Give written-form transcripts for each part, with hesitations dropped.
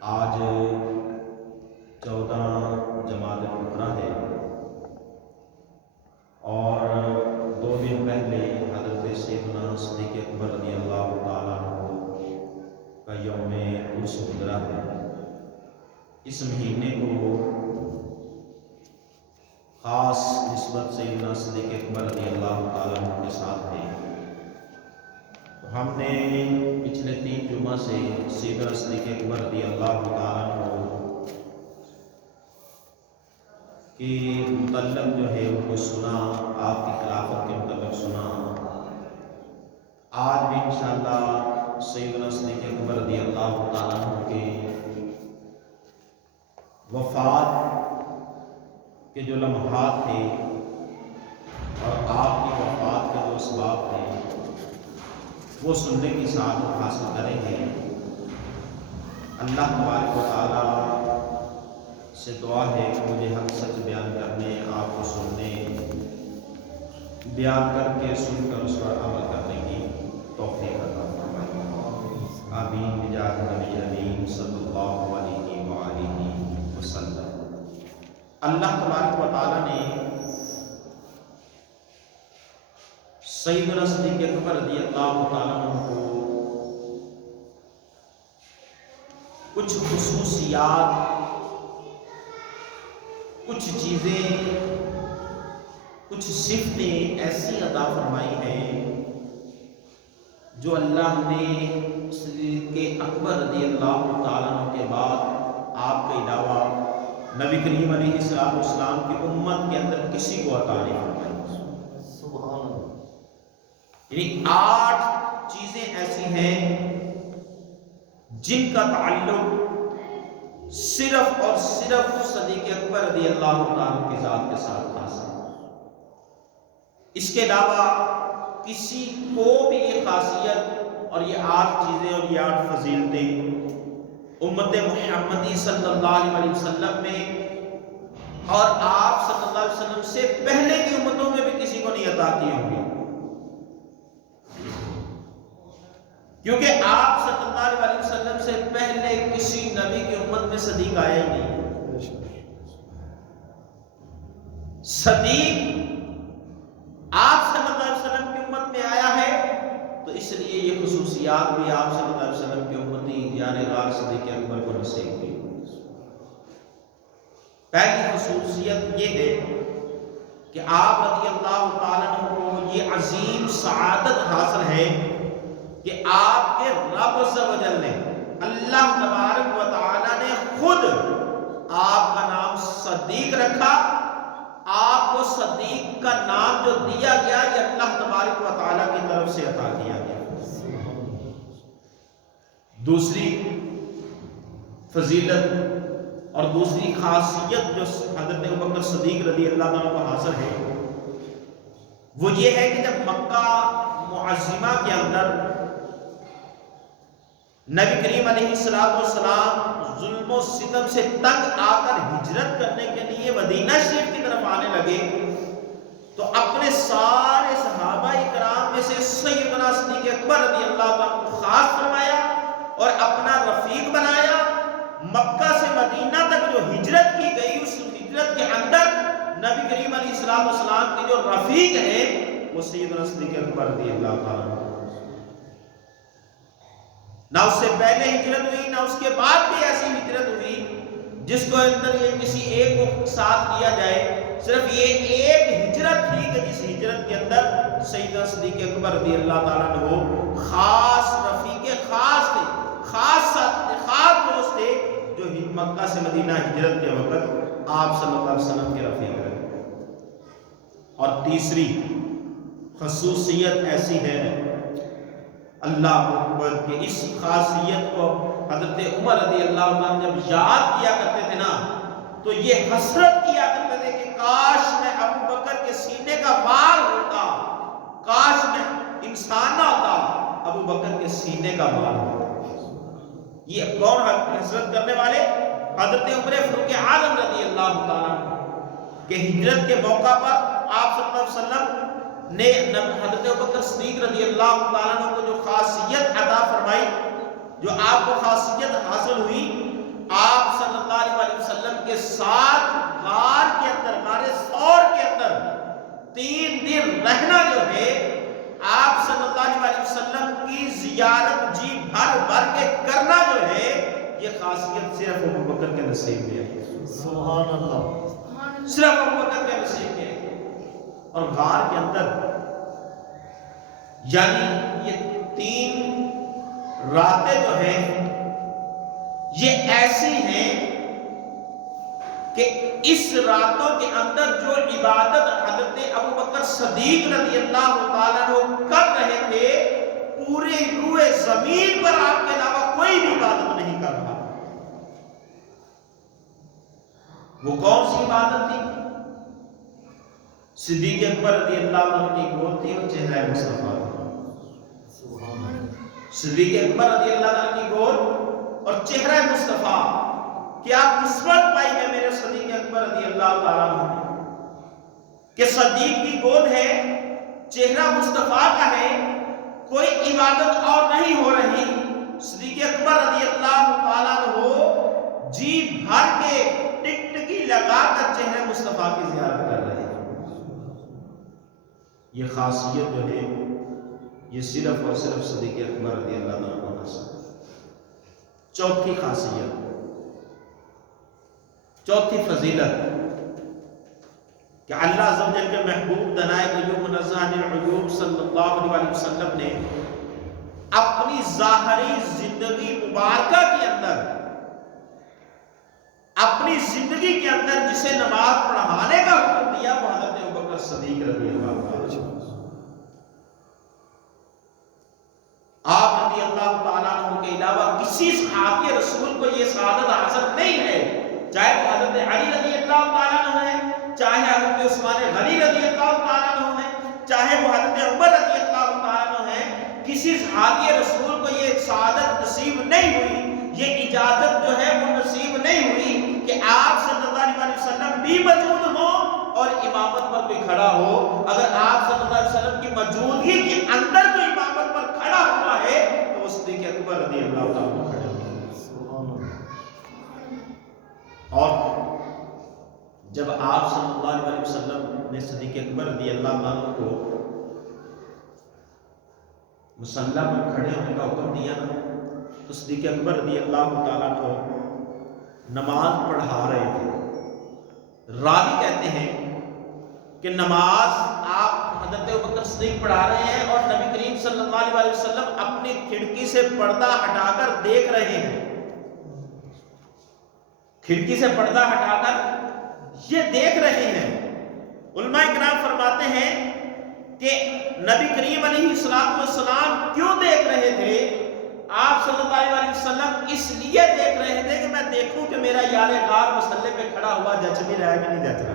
آج 14 جمادی الاخری ہے اور 2 دن پہلے حضرت سیدنا صدیق اکبر رضی اللہ تعالیٰ عنہ کا یوم عرس گزرا ہے۔ اس مہینے کو خاص نسبت سیدنا صدیق اکبر رضی اللہ تعالیٰ عنہ کے ساتھ ہے۔ ہم نے پچھلے 3 جمعہ سے سیدنا صدیق اکبر رضی اللہ تعالیٰ عنہ کے متعلق جو ہے وہ سنا، آپ کی خلافت کے متعلق سنا۔ آج بھی انشاءاللہ سیدنا صدیق اکبر رضی اللہ تعالیٰ عنہ کے وفات کے جو لمحات تھے اور آپ کی وفات کے جو اسباب تھے وہ سننے کی سعادت حاصل کریں گے۔ اللہ تبارک و تعالیٰ سے دعا ہے کہ مجھے حق سچ بیان کرنے، آپ کو سننے، بیان کر کے سن کر اس پر عمل کرنے کی توفیق عطا فرمائے۔ آمین بجاہ نبی امین صلی اللہ علیہ وآلہ وسلم۔ اللہ تبارک و تعالیٰ نے سیدنا صدیق اکبر رضی اللہ تعالیٰ عنہ کو کچھ خصوصیات، کچھ چیزیں، کچھ صفتیں ایسی عطا فرمائی ہیں جو اللہ نے صدیق اکبر رضی اللہ تعالیٰ عنہ کے بعد آپ کے علاوہ نبی کریم علیہ السلام کی امت کے اندر کسی کو عطا نہیں فرمائی۔ یعنی 8 چیزیں ایسی ہیں جن کا تعلق صرف اور صرف صدیق اکبر رضی اللہ تعالیٰ کی ذات کے ساتھ خاص ہے۔ اس کے علاوہ کسی کو بھی یہ خاصیت اور یہ 8 چیزیں اور یہ 8 فضیلتیں امت محمدی صلی اللہ علیہ وسلم میں اور آپ صلی اللہ علیہ وسلم سے پہلے کی امتوں میں بھی کسی کو نہیں عطا کی ہوں گی، کیونکہ آپ صلی اللہ علیہ وسلم سے پہلے کسی نبی کی امت میں صدیق آیا ہی نہیں۔ صدیق آپ صلی اللہ علیہ وسلم کی امت میں آیا ہے تو اس لیے یہ خصوصیات بھی آپ صلی اللہ علیہ وسلم کی امتی یعنی غار صدیق اکبر کو نصیب ہوئی۔ پہلی خصوصیت یہ ہے کہ آپ رضی اللہ تعالیٰ عنہ کو یہ عظیم سعادت حاصل ہے کہ آپ کے رب عز و جل نے، اللہ تبارک و تعالیٰ نے خود آپ کا نام صدیق رکھا۔ آپ کو صدیق کا نام جو دیا گیا یہ اللہ تبارک و تعالیٰ کی طرف سے عطا کیا گیا۔ دوسری فضیلت اور دوسری خاصیت جو حضرت ابوبکر صدیق رضی اللہ عنہ کو حاصل ہے وہ یہ ہے کہ جب مکہ معظمہ کے اندر نبی کریم علیہ السلام ظلم و ستم سے تنگ آ کر ہجرت کرنے کے لیے مدینہ شریف کی طرف آنے لگے تو اپنے سارے صحابہ کرام میں سے سیدنا صدیق اکبر رضی اللہ عنہ کو خاص فرمایا اور اپنا رفیق بنایا۔ مکہ سے مدینہ تک جو ہجرت کی گئی اس ہجرت کے اندر نبی کریم علیہ السلام کے جو رفیق ہیں وہ سیدنا صدیق اکبر رضی اللہ عنہ، نہ اس سے پہلے ہجرت ہوئی نہ اس کے بعد بھی ایسی ہجرت ہوئی جس کو اندر یہ کسی ایک کو ساتھ لیا جائے۔ صرف یہ ایک ہجرت تھی کہ جس ہجرت کے اندر سیدنا صدیق اکبر رضی اللہ تعالیٰ عنہ خاص رفیق خاص تھے، خاص دوست تھے جو مکہ سے مدینہ ہجرت کے وقت آپ صلی اللہ علیہ وسلم کے رفیق رہے۔ اور تیسری خصوصیت ایسی ہے اللہ اکبر کہ اس خاصیت کو حضرت عمر رضی اللہ عنہ جب یاد کیا کرتے تھے نا تو یہ حسرت کیا کرتے تھے کہ کاش میں ابو بکر کے سینے کا بال ہوتا، کاش میں انسان نہ ہوتا، ابو بکر کے سینے کا بال ہوتا۔ یہ کون حسرت کرنے والے؟ حضرت عمر فاروق اعظم رضی اللہ تعالیٰ کہ ہجرت کے موقع پر آپ صلی اللہ علیہ وسلم نے حضرت ابوبکر صدیق رضی اللہ تعالیٰ عنہ کو جو خاصیت عطا فرمائی، جو آپ کو خاصیت حاصل ہوئی ساتھ غار کے اندر، غار ثور کے اندر 3 دن رہنا جو ہے، آپ صلی اللہ علیہ وسلم کی زیارت جی بھر بھر کے کرنا جو ہے، یہ خاصیت صرف ابو بکر کے نصیب میں ہے۔ سبحان اللہ، صرف ابو بکر کے نصیب میں ہے۔ اور غار کے اندر یعنی یہ 3 راتیں جو ہیں یہ ایسی ہیں کہ اس راتوں کے اندر جو عبادت حضرت ابو بکر صدیق رضی اللہ تعالیٰ عنہ کر رہے تھے، پورے روئے زمین پر آپ کے علاوہ کوئی بھی عبادت نہیں کر رہا۔ وہ کون سی عبادت تھی؟ صدیق اکبر رضی اللہ عنہ کی گود تھی اور چہرہ مصطفیٰ۔ صدیق اکبر رضی اللہ عنہ کی گود اور چہرہ مصطفیٰ، کیا قسمت پائی ہے میرے صدیق اکبر رضی اللہ تعالیٰ عنہ کہ صدیق کی گود ہے، چہرہ مصطفیٰ کا ہے، کوئی عبادت اور نہیں ہو رہی۔ صدیق اکبر رضی اللہ تعالیٰ عنہ جی بھر کے ٹکٹکی لگا کر چہرہ مصطفیٰ کی زیارت کر رہے ہیں۔ یہ خاصیت جو ہے یہ صرف اور صرف صدیق اکبر رضی اللہ عنہ کو نصیب۔ چوتھی خاصیت، چوتھی فضیلت کہ اللہ عز و جل کے محبوب دنائے قیوم منزہ عن العیوب صلی اللہ علیہ وسلم نے اپنی ظاہری زندگی مبارکہ کے اندر، اپنی زندگی کے اندر جسے نماز پڑھانے کا حکم دیا وہ حضرت ابوبکر صدیق رضی اللہ عنہ۔ آپ رضی اللہ تعالیٰ عنہ کے علاوہ کسی صحابی رسول کو یہ سعادت حاصل نہیں ہے، چاہے وہ حضرت علی رضی اللہ تعالیٰ عنہ ہے، چاہے حضرت عثمان غنی رضی اللہ تعالیٰ عنہ ہے، چاہے وہ حضرت عمر رضی اللہ تعالیٰ عنہ ہے، کسی صحابی رسول کو یہ سعادت نصیب نہیں ہوئی، یہ اجازت جو ہے وہ نصیب نہیں ہوئی کہ آپ صلی اللہ علیہ وسلم بھی موجود ہوں اور امامت پر کوئی کھڑا ہو۔ اگر آپ صلی اللہ علیہ وسلم کی موجودگی کے اندر کوئی امامت پر کھڑا ہوا ہے تو وہ صدیق اکبر رضی اللہ تعالیٰ عنہ کھڑے ہوئے۔ اور جب آپ صلی اللہ علیہ وسلم نے صدیق اکبر رضی اللہ عنہ کو مصلی پر کھڑے ہونے کا حکم دیا تو صدیق اکبر رضی اللہ تعالیٰ کو نماز پڑھا رہے تھے۔ راوی کہتے ہیں کہ نماز آپ حضرت ابوبکر صدیق پڑھا رہے ہیں اور نبی کریم صلی اللہ علیہ وسلم اپنی کھڑکی سے پردہ ہٹا کر دیکھ رہے ہیں، کھڑکی سے پردہ ہٹا کر یہ دیکھ رہے ہیں۔ علماء کرام فرماتے ہیں کہ نبی کریم علیہ السلام کیوں دیکھ رہے تھے؟ آپ صلی اللہ علیہ وسلم اس لیے دیکھ رہے تھے کہ میں دیکھوں کہ میرا یار غار مصلی پہ کھڑا ہوا جچ بھی رہا ہے کہ نہیں جچ رہا،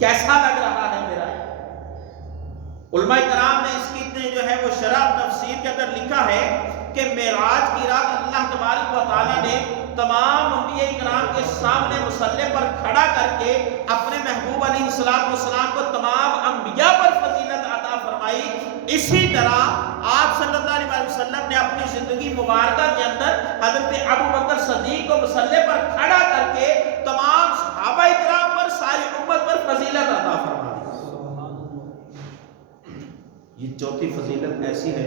کیسا لگ رہا ہے میرا۔ علماء کرام نے اس کی جو ہے وہ شرح تفسیر کے اندر لکھا ہے کہ معراج کی رات اللہ تبارک و تعالیٰ نے تمام انبیاء کرام کے سامنے مصلی پر کھڑا کر کے اپنے محبوب علیہ السلام کو تمام انبیاء پر فضیلت عطا فرمائی۔ اسی طرح آپ صلی اللہ علیہ وسلم نے اپنی زندگی مبارکہ کے اندر حضرت ابوبکر صدیق کو مصلی پر کھڑا کر کے تمام صحابہ کرام پر، ساری امت پر فضیلت عطا فرمائی۔ یہ چوتھی فضیلت ایسی ہے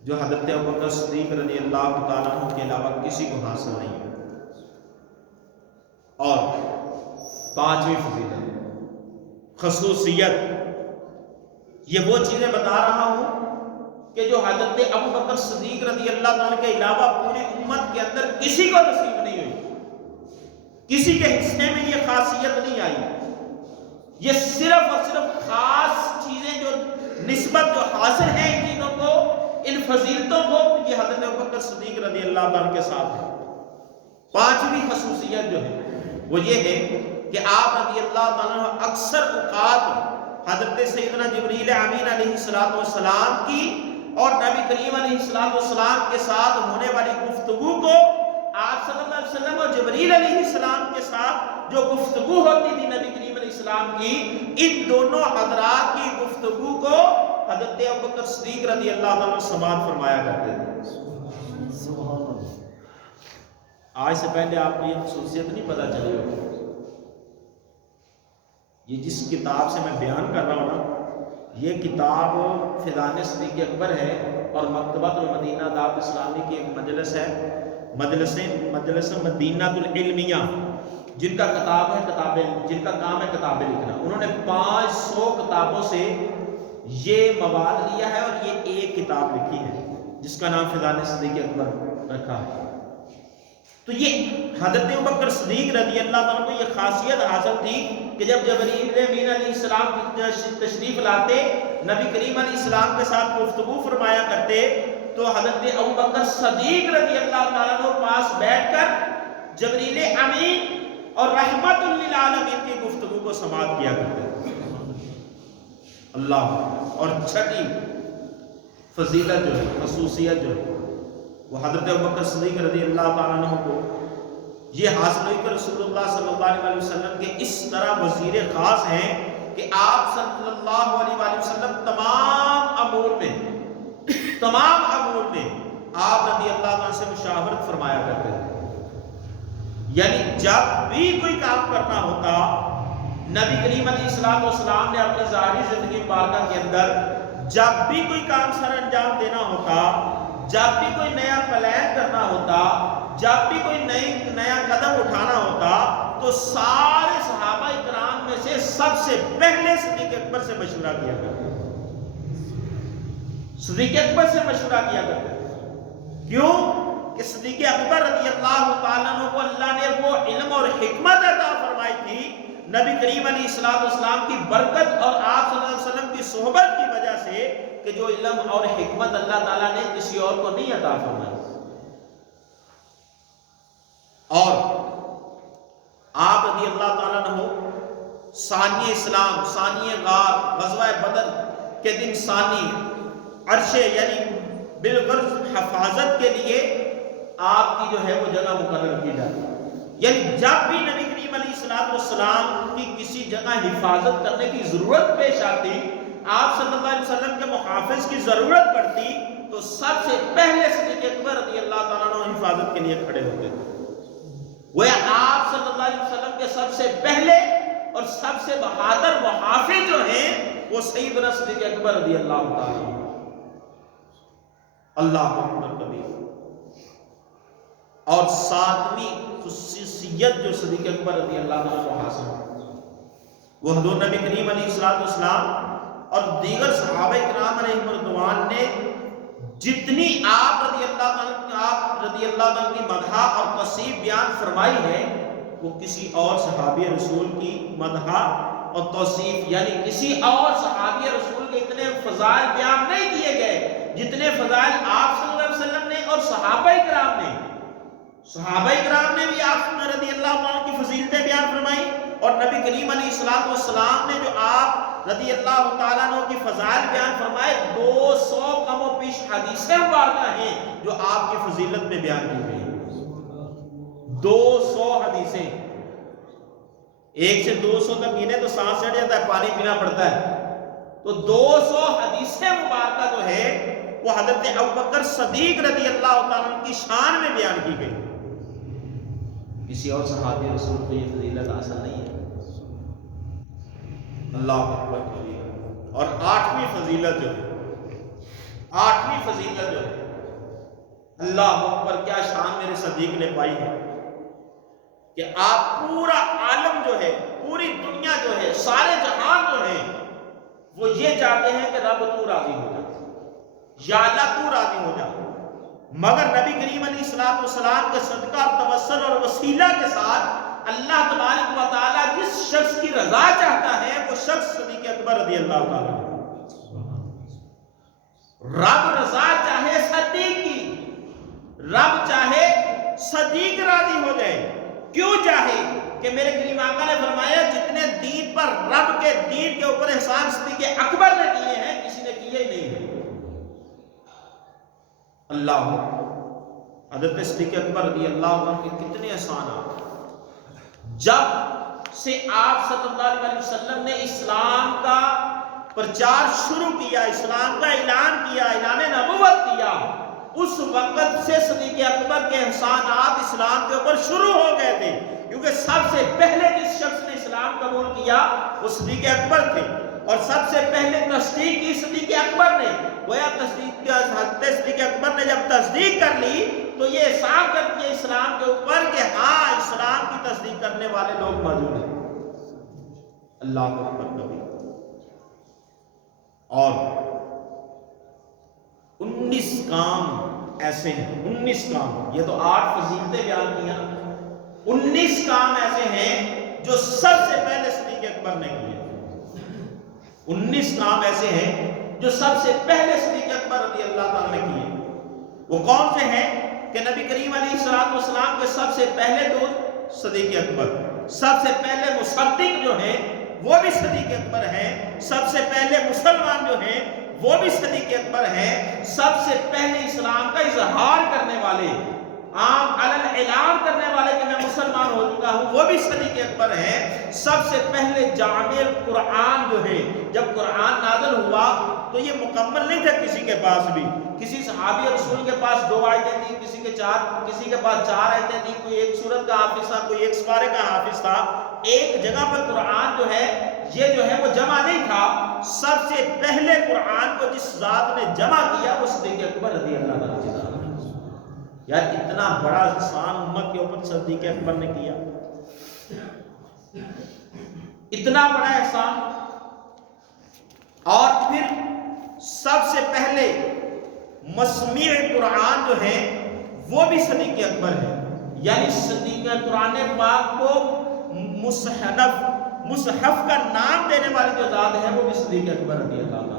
جو حضرت ابوبکر صدیق رضی اللہ تعالیٰ عنہ کے علاوہ کسی کو حاصل نہیں ہے۔ اور پانچویں فضیلت، خصوصیت، یہ وہ چیزیں بتا رہا ہوں کہ جو حضرت ابوبکر صدیق رضی اللہ تعالیٰ کے علاوہ پوری امت کے اندر کسی کو نصیب نہیں ہوئی، کسی کے حصے میں یہ خاصیت نہیں آئی۔ یہ صرف اور صرف خاص چیزیں جو نسبت جو حاصل ہیں ان چیزوں کو، ان فضیلتوں کو، یہ حضرت ابوبکر صدیق رضی اللہ عنہ کے ساتھ ہے۔ پانچویں خصوصیت جو ہے وہ یہ ہے کہ آپ رضی اللہ عنہ اکثر اوقات حضرت سیدنا جبریل امین علیہ السلام کی اور نبی کریم علیہ السلام کے ساتھ ہونے والی گفتگو کو، آپ صلی اللہ علیہ وسلم اور جبریل علیہ السلام کے ساتھ جو گفتگو ہوتی تھی نبی کریم علیہ السلام کی، ان دونوں حضرات کی گفتگو کو حضرت ابوبکر صدیق رضی اللہ عنہ سماعت فرمایا کرتے تھے۔ آج سے پہلے آپ کو یہ خصوصیت نہیں پتہ چلی ہوگی. یہ جس کتاب سے میں بیان کر رہا ہوں نا، یہ کتاب فیضان صدیق اکبر ہے اور مکتبۃ المدینہ دعوت اسلامی کی ایک مجلس ہے، مجلس مدینہ العلمیہ، جن کا جن کا کام ہے کتابیں لکھنا. انہوں نے 500 کتابوں سے یہ مواد لیا ہے اور یہ ایک کتاب لکھی ہے جس کا نام فیضان صدیق اکبر رکھا ہے. تو یہ حضرت ابوبکر صدیق رضی اللہ عنہ کو یہ خاصیت حاصل تھی کہ جب جبرائیل امین علیہ السلام تشریف لاتے، نبی کریم علیہ السلام کے ساتھ گفتگو فرمایا کرتے، تو حضرت ابوبکر صدیق رضی اللہ تعالیٰ عنہ پاس بیٹھ کر جبرائیل امین اور رحمت للعالمین کی گفتگو کو سماعت کیا کرتے. اللہ. اور چھٹی فضیلت جو ہے، خصوصیت جو ہے، وہ حضرت ابوبکر صدیق رضی اللہ تعالیٰ عنہ کو یہ حاصل ہوئی کہ رسول اللہ صلی اللہ علیہ وسلم کے اس طرح وزیر خاص ہیں کہ آپ صلی اللہ علیہ وسلم تمام امور میں آپ رضی اللہ عنہ سے مشاورت فرمایا کرتے تھے. یعنی جب بھی کوئی کام کرنا ہوتا، نبی کریم علیہ السلام نے اپنی ظاہری زندگی مبارکہ کے اندر جب بھی کوئی کام سر انجام دینا ہوتا، جب بھی کوئی نیا پلان کرنا ہوتا، جب بھی کوئی نیا قدم اٹھانا ہوتا، تو سارے صحابہ اکرام میں سے سب سے پہلے صدیق اکبر سے مشورہ کیا کرتے. صدیق اکبر سے مشورہ کیا کرتے. کیوں کہ صدیق اکبر رضی اللہ تعالیٰ عنہ کو اللہ نے وہ علم اور حکمت عطا فرمائی تھی نبی کریم علیہ السلام کی برکت اور آپ صلی اللہ علیہ وسلم کی صحبت کی وجہ سے، کہ جو علم اور حکمت اللہ تعالیٰ نے کسی اور کو نہیں عطا فرمائی. اور آپ رضی اللہ تعالیٰ عنہ ثانی اسلام، ثانی غار، غزوہ بدر کے دن ثانی عرش یعنی بالغرض حفاظت کے لیے آپ کی جو ہے وہ جگہ مقرر کی جاتی. یعنی جب بھی نبی کریم علیہ السلام کی کسی جگہ حفاظت کرنے کی ضرورت پیش آتی، آپ صلی اللہ علیہ وسلم کے محافظ کی ضرورت پڑتی، تو سب سے پہلے صدیق اکبر رضی اللہ تعالیٰ عنہ حفاظت کے لیے کھڑے ہوتے تھے. وہ آپ صلی اللہ علیہ وسلم کے سب سے پہلے اور سب سے بہادر محافظ جو ہیں وہ سیدنا صدیق اکبر رضی اللہ تعالیٰ عنہ. اللہ اکبر کبیر. اور ساتویں خصوصیت جو صدیق اکبر رضی اللہ عنہ کو حاصل ہے، وہ حضور نبی کریم علیہ السلام اور دیگر صحابہ کرام علیہم رضوان نے جتنی آپ رضی اللہ عنہ کی مدح اور تصیف بیان فرمائی ہے، وہ کسی اور صحابی رسول کی مدح اور توصیف، یعنی کسی اور صحابی رسول کے اتنے فضائل بیان نہیں کیے گئے جتنے فضائل آپ صلی اللہ علیہ وسلم نے اور صحابہ کرام نے. صحابہ کرام نے بھی آپ رضی اللہ عنہ کی فضیلتیں بیان فرمائی، اور نبی کریم علیہ السلام نے جو آپ رضی اللہ تعالیٰ عنہ کی فضائل بیان فرمائے، 200 کم و پیش حدیثیں مبارکہ ہیں جو آپ کی فضیلت میں بیان کی گئی. 200 حدیثیں، 1 سے 200 تک گنے تو سانس چڑھ جاتا ہے، پانی پینا پڑتا ہے. تو 200 حدیثیں مبارکہ جو ہے وہ حضرت ابوبکر صدیق رضی اللہ تعالیٰ عنہ کی شان میں بیان کی گئی. کسی اور صحابی رسول کو یہ فضیلت حاصل نہیں ہے. اللہ اکبر. اور 8ویں فضیلت جو ہے، اللہ اکبر، کیا شان میرے صدیق نے پائی ہے کہ آپ پورا عالم جو ہے، پوری دنیا جو ہے، سارے جہان جو ہیں، وہ یہ چاہتے ہیں کہ رب تو راضی ہو جا، یا اللہ تو راضی ہو جا. مگر نبی کریم علیہ السلام کے صدقہ، توسل اور وسیلہ کے ساتھ اللہ تبارک و تعالیٰ جس شخص کی رضا چاہتا ہے وہ شخص صدیق اکبر رضی اللہ تعالیٰ. رب رضا چاہے صدیق کی، رب چاہے صدیق راضی ہو جائے. کیوں چاہے؟ کہ میرے کریم آقا نے فرمایا جتنے دین پر رب کے دین کے اوپر احسان صدیق اکبر نے کیے ہیں کسی نے کیے ہی نہیں ہیں. اللہ حضرت صدیق اکبر رضی اللہ عنہ کے کتنے احسانات. جب سے آپ صلی اللہ علیہ وسلم نے اسلام کا پرچار شروع کیا، اسلام کا اعلان کیا، اعلان نبوت کیا، اس وقت سے صدیق اکبر کے احسانات اس اسلام کے اوپر شروع ہو گئے تھے، کیونکہ سب سے پہلے جس شخص نے اسلام قبول کیا وہ صدیق اکبر تھے، اور سب سے پہلے تصدیق کی صدیق اکبر نے۔ گویا حضرت صدیق اکبر نے جب تصدیق کر لی تو یہ احساس کر دیا اسلام کے اوپر کہ ہاں اسلام کی تصدیق کرنے والے لوگ موجود ہیں۔ اللہ اکبر کبیر۔ اور 19 کام ایسے ہیں، 19 کام، یہ تو 8 فضیلتیں بیان کیا، 19 کام ایسے ہیں جو سب سے پہلے صدیق اکبر نے کیے۔ 19 کام ایسے ہیں جو سب سے پہلے صدیق اکبر رضی اللہ تعالیٰ نے کیے۔ وہ کون سے ہیں کہ نبی کریم علیہ السلام کے سب سے پہلے دوست صدیق اکبر، سب سے پہلے مصدق جو ہیں وہ بھی صدیق اکبر ہیں، سب سے پہلے مسلمان جو ہیں وہ بھی صدیق اکبر ہیں، سب سے پہلے اسلام کا اظہار کرنے والے، عام اعلان کرنے والے کہ میں مسلمان ہو چکا ہوں، وہ بھی صدیق اکبر ہیں، سب سے پہلے جامع قرآن جو ہے، جب قرآن نازل ہوا تو یہ مکمل نہیں تھا کسی کے پاس بھی، کسی صحابی رسول کے پاس 2 آیتیں تھیں، کسی کے پاس 4 آیتیں تھیں، کوئی ایک سورت کا حافظ تھا، کوئی ایک سپارے کا حافظ تھا، ایک جگہ پر قرآن جو ہے یہ جو ہے وہ جمع نہیں تھا۔ سب سے پہلے قرآن کو جس ذات نے جمع کیا وہ صدیق اکبر رضی اللہ عنہ۔ یار اتنا بڑا احسان امت کے اوپر صدیق اکبر نے کیا، اتنا بڑا احسان۔ اور پھر سب سے پہلے مسمیع قرآن جو ہے وہ بھی صدیق اکبر ہے، یعنی صدیق قرآن پاک کو مصحف کا نام دینے والی جو ذات ہے وہ بھی صدیق اکبر رضی اللہ عنہ۔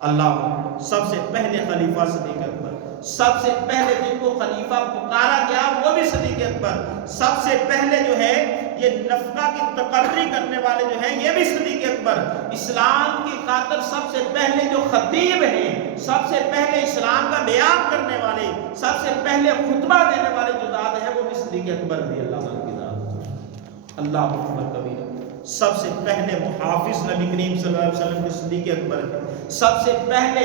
اللہ سب سے پہلے خلیفہ صدیق اکبر، سب سے پہلے جن کو خلیفہ پکارا گیا وہ بھی صدیق اکبر، سب سے پہلے جو ہے یہ نفقہ کی تقرری کرنے والے جو ہیں یہ بھی صدیق اکبر، اسلام کی خاطر سب سے پہلے جو خطیب ہیں، سب سے پہلے اسلام کا بیان کرنے والے، سب سے پہلے خطبہ دینے والے جو ذات ہے وہ بھی صدیق اکبر رضی اللہ عنہ کی ذات۔ اللہ اکبر کبیر۔ سب سے پہلے محافظ نبی کریم صلی اللہ علیہ وسلم کے صدیق اکبر ہیں، سب سے پہلے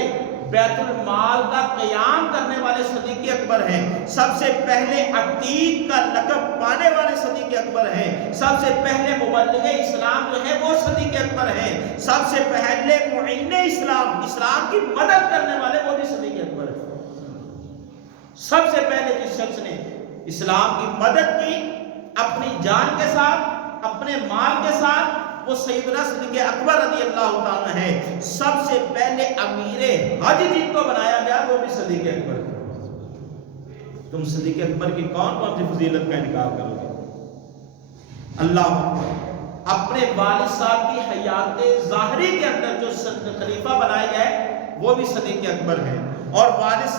بیت المال کا قیام کرنے والے صدیق اکبر ہیں، سب سے پہلے عتیق کا لقب پانے والے صدیق اکبر ہیں، سب سے پہلے مبلغ اسلام جو ہے وہ صدیق اکبر ہیں، سب سے پہلے معین اسلام، اسلام کی مدد کرنے والے وہ بھی صدیق اکبر ہیں۔ سب سے پہلے جس شخص نے اسلام کی مدد کی اپنی جان کے ساتھ، اپنے مال کے ساتھ، وہ سیدنا صدیق اکبر رضی اللہ تعالیٰ ہے۔ سب سے پہلے امیر حج جن کو بنایا گیا وہ بھی صدیق اکبر ہے۔ تم صدیق اکبر کی کون کون سی فضیلت کا انکار کرو گے؟ اللہ اپنے والد صاحب کی حیات ظاہری کے اندر جو خلیفہ بنائے گئے وہ بھی صدیق اکبر ہے، اور والد